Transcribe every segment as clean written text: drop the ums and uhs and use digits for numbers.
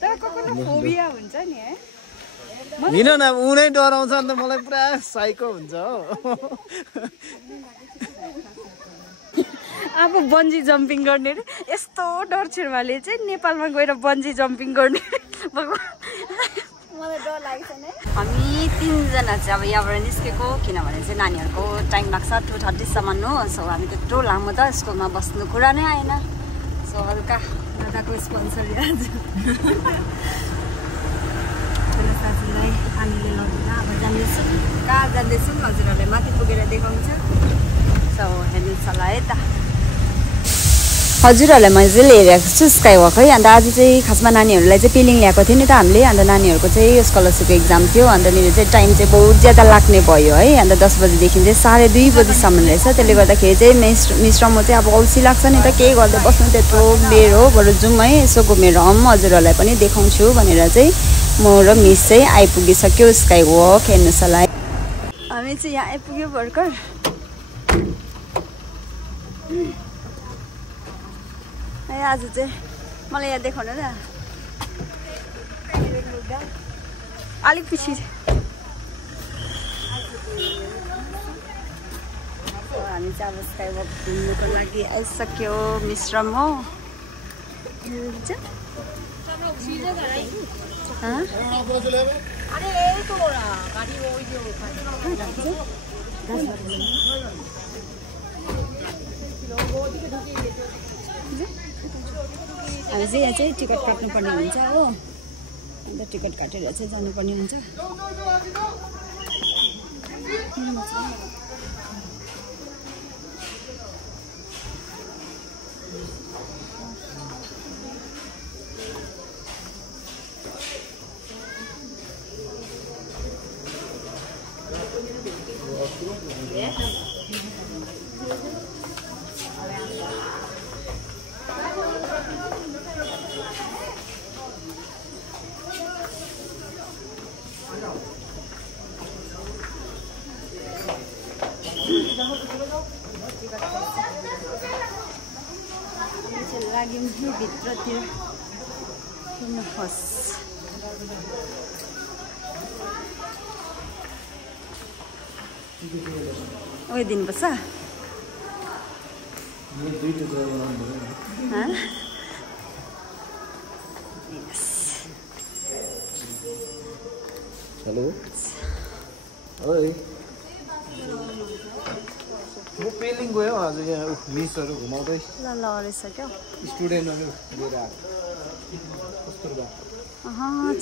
तर Coca phobia हुन्छ नि है हिँड न उनै डराउँछ नि त मलाई पुरा साइको हुन्छ हो अब बन्जी जम्पिङ गर्ने यस्तो डर छेर्माले चाहिँ नेपालमा गएर बन्जी जम्पिङ गर्ने मलाई डर लागेको छैन हामी 3 जना चाहिँ अब यहाँबाट निस्केको किनभने चाहिँ नानीहरूको टाइम लाग्छ 2:30 सम्म हो सो हामी त्यत्रो लामो त स्कुलमा बस्नु कुरा नै आएन सो हल्का दादाको स्पोन्सर आज साथीलाई हामीले लगेर अब जाँदैछौँ कहाँ जाँदैछौँ हजुरहरूलाई माथि पुगेर देखाउँछ सो हेर्नुहोस् होला है त हजुरहरूलाई मैले हेरेको छु स्काई वक है अन्त आज चाहिँ खासमा नानीहरूलाई चाहिँ पेलिङ ल्याएको थियो नि त हामीले अन्त नानीहरूको चाहिँ स्कलरसिपको एक्जाम थियो अन्त मेरो चाहिँ टाइम चाहिँ बहुत ज्यादा लाग्ने भयो है अन्त 10 बजीदेखि चाहिँ 2:30 बजीसम्म रहेछ त्यसले गर्दाखेरि चाहिँ मिस र म चाहिँ अब औसी लाग्छ नि त केही गर्दै बस्नु त्यत्रो बेर हो बरु जाउँ है यसो घुमेर आउँ हजुरहरूलाई पनि देखाउँछु भनेर चाहिँ म र मिस चाहिँ आइपुगिसक्यो स्काई वक हेर्नुहोस् होला हामी चाहिँ यहाँ आइपुग्यो भर्खर आज चाहिँ मलाई यहाँ देखाउनु न अलिक पछि हामी चाहिँ अब स्काई वक घुम्नुको लागि आइसक्यो मिस र म हामी चाहिँ यहाँ चाहिँ टिकट काट्नुपर्ने हुन्छ हो अन्त टिकट काटेर चाहिँ जानुपर्ने हुन्छ लाग्यौँ भित्रतिर हेर्नुहोस् उयो दिनुपर्छ हेलो ओइ म पेलिङ गयो आज यहाँ मिसहरू घुमाउँदै ल रहेछ स्टुडेन्टहरू लिएर आएको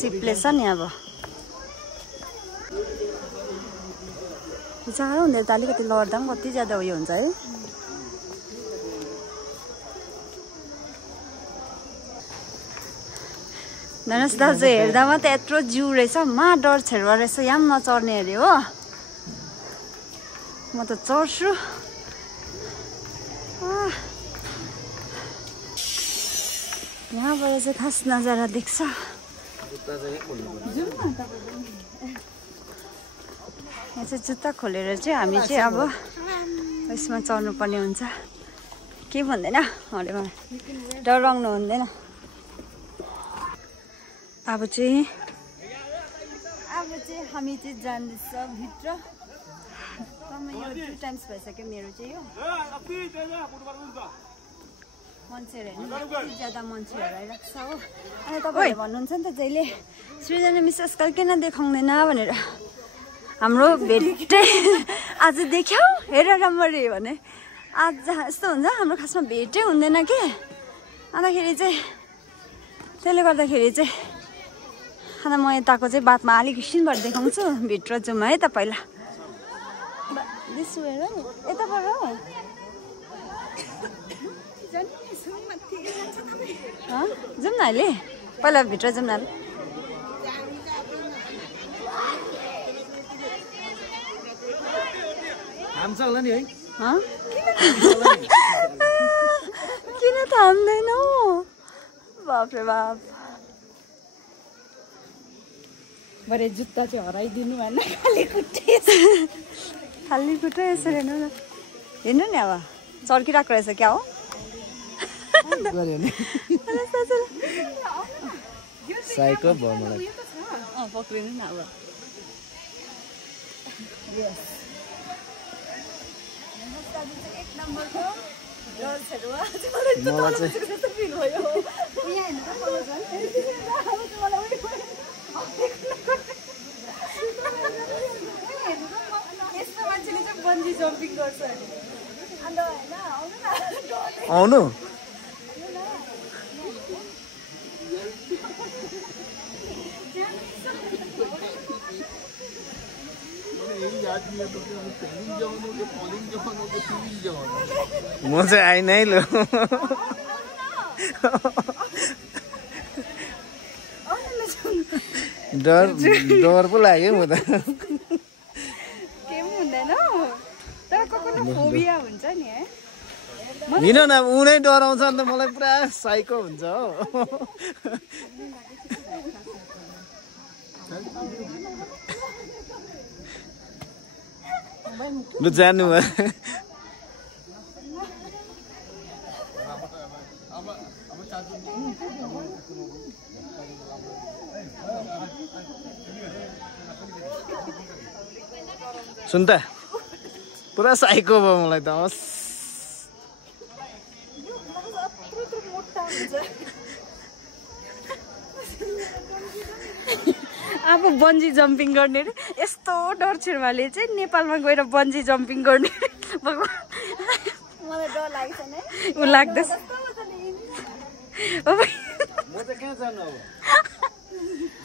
चिप्ले छ नि अब जाडो हुँदैन त अलिकति लड्दा पनि कति ज्यादा उयो हुन्छ है धनुष दाजु हेर्दामा त यत्रो जिउ रहेछ मा डर छेर्वा रहेछ यहाँ पनि नचढ्ने अरे हो म त चढ्छु यहाँबाट चाहिँ खास नजारा देख्छ यहाँ चाहिँ जुत्ता खोलेर चाहिँ हामी चाहिँ अब यसमा चढ्नु पर्ने हुन्छ के भन्दैन हरेमा डराउनु हुँदैन अब चाहिँ हामी चाहिँ जाँदैछ भित्र यो 2 टाइम्स भइसक्यो मेरो चाहिँ यो मान्छेहरू हेर्नु कति ज्यादा मान्छेहरू आइरहेको छ हो अनि तपाईँहरूले भन्नुहुन्छ नि त जहिले सृजना मिस आजकल किन देखाउँदैन भनेर हाम्रो भेटै आज देख्यौ हेर राम्ररी भने आज यस्तो हुन्छ हाम्रो खासमा भेटै हुँदैन के अन्तखेरि चाहिँ त्यसले गर्दाखेरि चाहिँ अन्त म यताको चाहिँ बातमा अलिक एकछिनबाट देखाउँछु भित्र जाउँ है त पहिला हेर नि यताबाट जाउँ न अहिले पहिला भित्र जाउँ न हाम्छ होला नि है किन थाम्दैन बाफ्रे बाप भरे जुत्ता चाहिँ हराइदिनु भएन खाली खुट्टा यसरी हेर्नु न हेर्नु नि अब चर्किरहेको रहेछ क्या हो साइको भयो मलाई पक्रिनु न अब यस एक नम्बरको गर्ल्सहरु मलाई चाहिँ कस्तो फिल भयो यहाँ हेर्नु त मलाई यस्तो मान्छेले चाहिँ बन्जी जम्पिङ गर्छ अन्त हैन आउनु न आउनु म चाहिँ आइन है लो डर पो लाग्यो म त केही हुँदैन तर कोको फोबिया हुन्छ नि है हिँड न ऊ नै डराउँछ नि त मलाई पुरा साइको हुन्छ हो लु जानु सुन त पुरा साइको भयो मलाई त हस् अब बन्जी जम्पिङ गर्ने यस्तो डर छेर्माले चाहिँ नेपालमा गएर बन्जी जम्पिङ गर्ने मलाई डर लाग्छ नि उ लाग्दैछ म त कहाँ जानु अब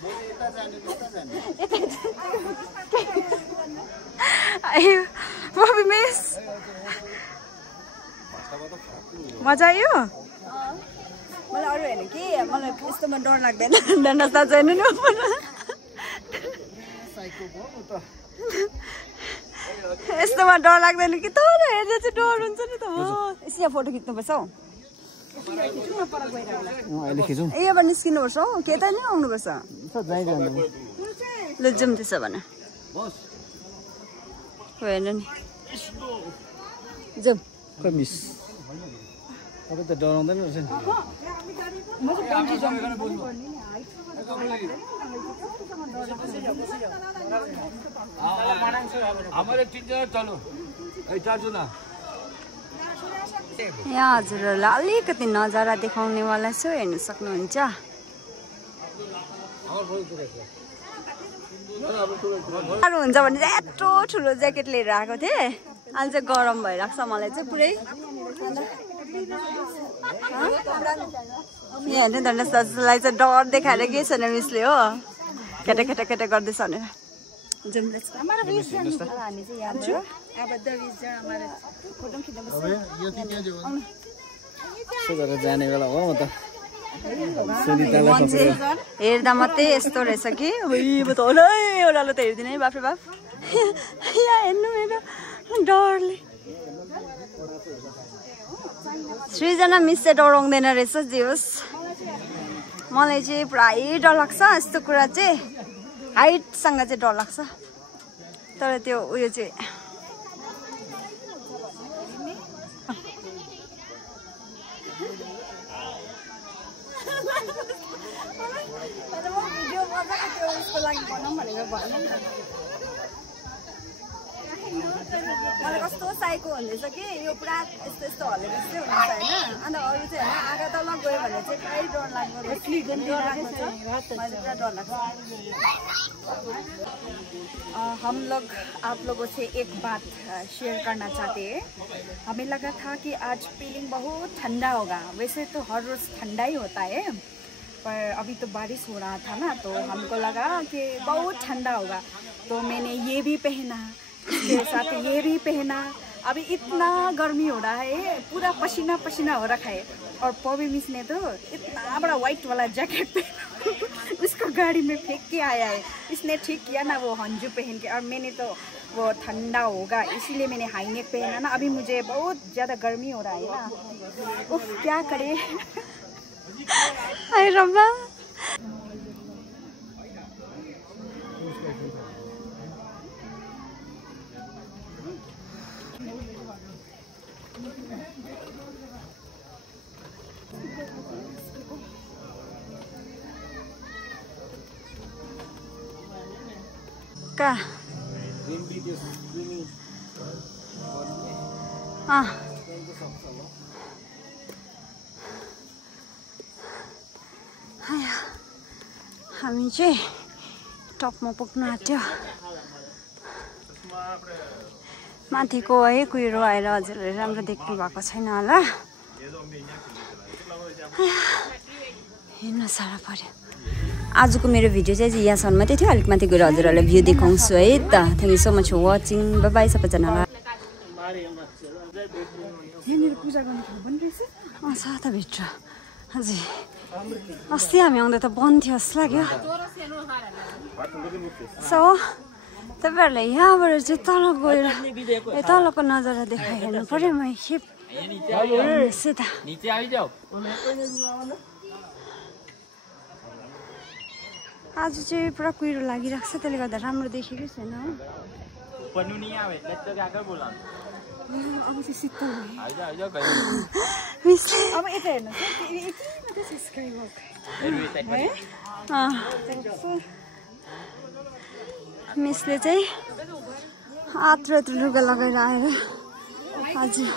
म यता जानु कता जानु आयो बबी मिस मजा आयो मलाई अरू हेर्नु कि मलाई यस्तोमा डर लाग्दैन डान्स छैन नि यस्तोमा डर लाग्दैन कि तर हेर्दा चाहिँ डर हुन्छ नि त हो यसो यहाँ फोटो खिच्नुपर्छ हौ अहिले खिचौँ ए अब निस्किनुपर्छ हौ के त नि आउनुपर्छ ल जाउँ त्यसो भने हेर्नु नि जाउँ खै मिस तपाईँ त डराउँदैन रहेछ नि यहाँ हजुरहरूलाई अलिकति नजारा देखाउनेवाला छु हेर्नु सक्नुहुन्छ साह्रो हुन्छ भने चाहिँ यत्रो ठुलो ज्याकेट लिएर आएको थिएँ अहिले चाहिँ गरम भइरहेको छ मलाई चाहिँ पुरै यहाँ हेर्नु धन्यवाद दाजुलाई चाहिँ डर देखाएर के छैन मिसले हो केटा केटा केटा गर्दैछ भनेर हामी चाहिँ यहाँबाट जाने बेला हो म त मान्छे हेर्दा मात्रै यस्तो रहेछ कि ओह्रालो त हेर्दिनँ है बाफ्रे बाफ यहाँ हेर्नु मेरो डरले सृजना मिस चाहिँ डराउँदैन रहेछ जे होस् मलाई चाहिँ पुरै डर लाग्छ यस्तो कुरा चाहिँ हाइटसँग चाहिँ डर लाग्छ तर त्यो उयो चाहिँ मलाई कस्तो साइको हुँदैछ कि यो पुरा यस्तो यस्तो हल्लेर जस्तै हुन्छ होइन अन्त अरू चाहिँ होइन आगा तल गयो भने चाहिँ पुरै डर लाग्छ पुरा डर लाग्छ हम लोग आप लोगों से एक बात शेयर करना चाहते हैं हमें लगा था कि आज फीलिंग बहुत ठंडा होगा वैसे तो हर रोज़ ठंडा ही होता है पर अभी तो बारिश हो रहा था ना तो हमको लगा कि बहुत ठंडा होगा तो मैंने ये भी पहना उसके साथ ये भी पहना अभी इतना गर्मी हो रहा है पूरा पसीना पसीना हो रखा है और पॉबी मिस ने तो इतना बड़ा वाइट वाला जैकेट पहना उसको गाड़ी में फेंक के आया है इसने ठीक किया ना वो हंजू पहन के और मैंने तो वो ठंडा होगा इसीलिए मैंने हाई नेक पहना ना अभी मुझे बहुत ज़्यादा गर्मी हो रहा है ना उफ क्या करे हाय रब्बा का हामी चाहिँ टपमा पुग्नु आँट्यो माथिको है कुहिरो आएर हजुरहरूले राम्रो देख्नु भएको छैन होला हेर्न साह्रो पर्यो आजको मेरो भिडियो चाहिँ यहाँसम्म मात्रै थियो अलिक माथि गएर हजुरहरूलाई भ्यू देखाउँछु है त thank you so much for watching bye bye सबैजनालाई यहाँनिर पूजा गर्ने ठाउँ पनि रहेछ छ त भित्र हजुर अस्ति हामी आउँदा त बन्द थियो जस्तो लाग्यो सो तपाईँहरूलाई यहाँबाट चाहिँ तल गएर तलको नजारा देखाइ हेर्नु पर्यो म एकखेप आज चाहिँ पुरा कुहिरो लागिरहेको छ त्यसले गर्दा राम्रो देखेकै छैन हो अब चाहिँ शीतल अब यता हेर्नुहोस् मिसले चाहिँ आत्रो लुगा लगाएर आएर हजुर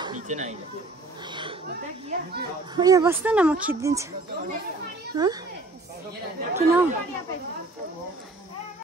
यहाँ बस्नु न म खिचिदिन्छु किन